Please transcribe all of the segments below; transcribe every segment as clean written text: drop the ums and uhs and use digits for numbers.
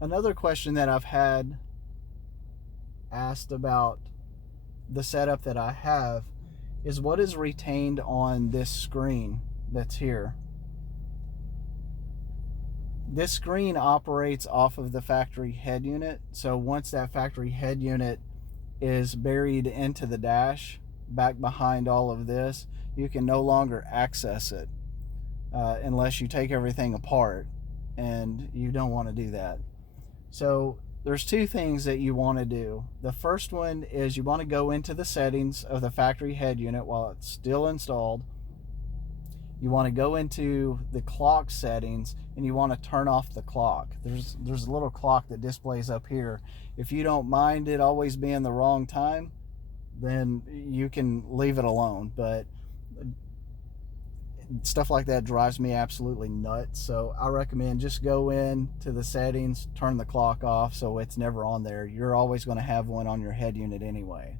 Another question that I've had asked about the setup that I have is what is retained on this screen that's here. This screen operates off of the factory head unit, so once that factory head unit is buried into the dash back behind all of this, you can no longer access it unless you take everything apart, and you don't want to do that. So there's two things that you want to do. The first one is you want to go into the settings of the factory head unit while it's still installed. You want to go into the clock settings and you want to turn off the clock. There's a little clock that displays up here. If you don't mind it always being the wrong time, then you can leave it alone. But stuff like that drives me absolutely nuts. So I recommend just go in to the settings, turn the clock off so it's never on there. You're always going to have one on your head unit anyway.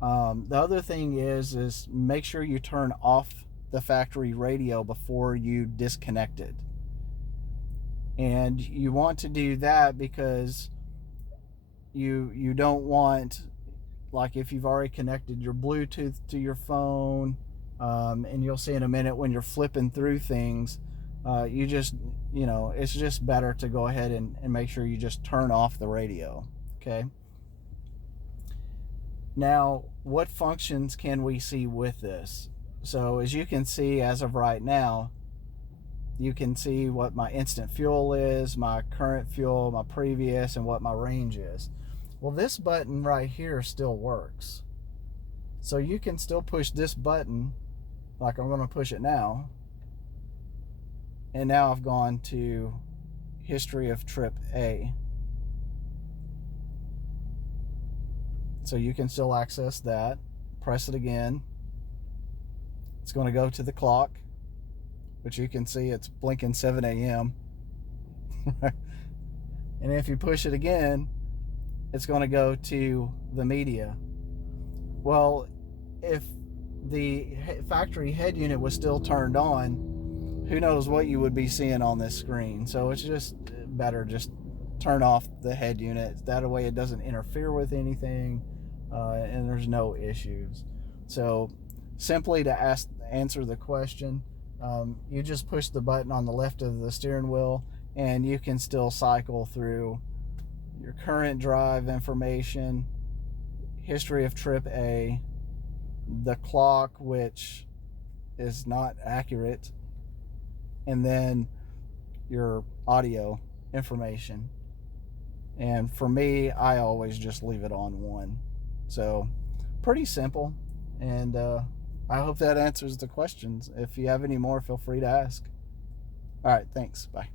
The other thing is make sure you turn off the factory radio before you disconnect it. And you want to do that because you don't want, like if you've already connected your Bluetooth to your phone, and you'll see in a minute when you're flipping through things, it's just better to go ahead and make sure you just turn off the radio. Okay. Now, what functions can we see with this? So as you can see, as of right now, you can see what my instant fuel is, my current fuel, my previous, and what my range is. Well, this button right here still works. So you can still push this button, like I'm going to push it now. And now I've gone to history of trip A. So you can still access that. Press it again. It's going to go to the clock, which you can see it's blinking 7 a.m. And if you push it again, it's going to go to the media. Well, if the factory head unit was still turned on, who knows what you would be seeing on this screen. So it's just better just turn off the head unit. That way it doesn't interfere with anything, and there's no issues. So simply to answer the question, you just push the button on the left of the steering wheel and you can still cycle through your current drive information, history of trip A, the clock, which is not accurate, and then your audio information. And for me, I always just leave it on 1. So pretty simple. And I hope that answers the questions. If you have any more, feel free to ask. All right, thanks. Bye.